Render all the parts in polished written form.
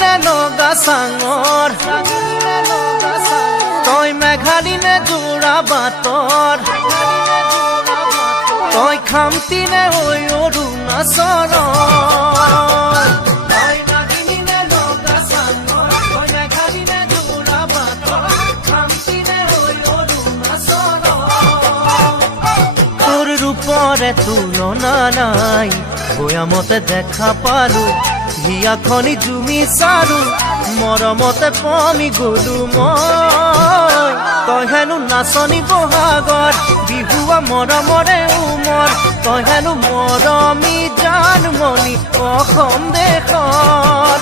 নে নগা চাঙৰ তই মেঘালী নে যোৰা বাটৰ তই খামতি নে হৈ অৰুণাচলৰ পৰে তুলনা নাই বয়ামতে দেখা পালো হিয়াখনি জুমি চালো মৰমতে পমি গলো মই তই হেনো নাচনি বহাগত বিহুৱা মৰমৰে উমৰ তই হেনো মৰমী জানমণি অসম দেশৰ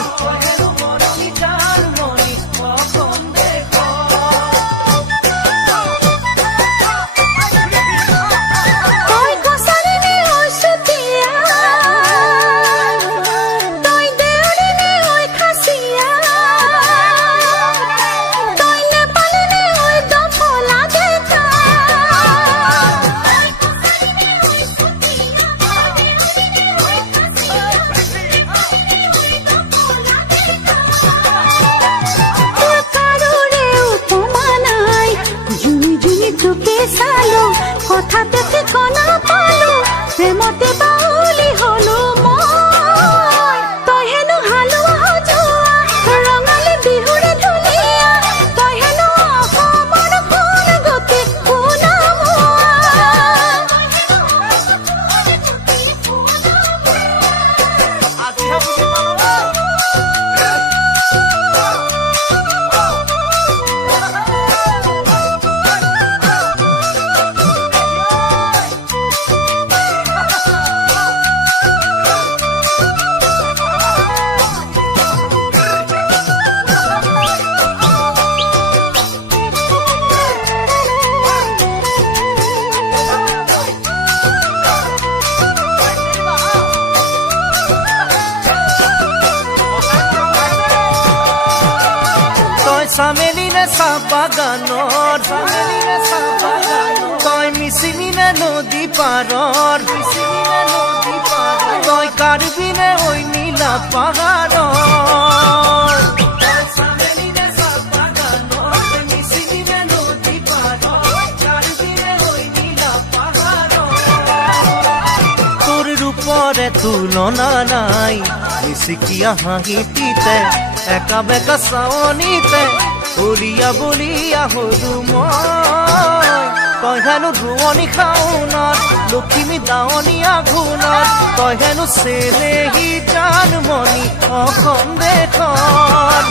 কথাতে ঠিকনা পালো প্ৰেমতে বাউলি হলো মই তই হেনো হালোৱা সজোৱা ৰঙালী বিহুৰে ধুনীয়া তই হেনো অসমৰ সোণ গতি চামেলি নে চাহ বাগানৰ তই মিচিমি নে নদী পাৰৰ তই কাৰ্বি নে ঐ নীলা পাহাৰৰ তোৰ ৰূপৰে তুলনা নাই মিচিকিয়া হাঁহিটিতে একা বেকা চাৱনিতে উলিয়া বলিয়া হলো মই তই হেনো ৰোৱনী খাওনত লখিমী দাৱনী আঘোণত তই হেনো চেলেহী জানমণি অসম দেশৰ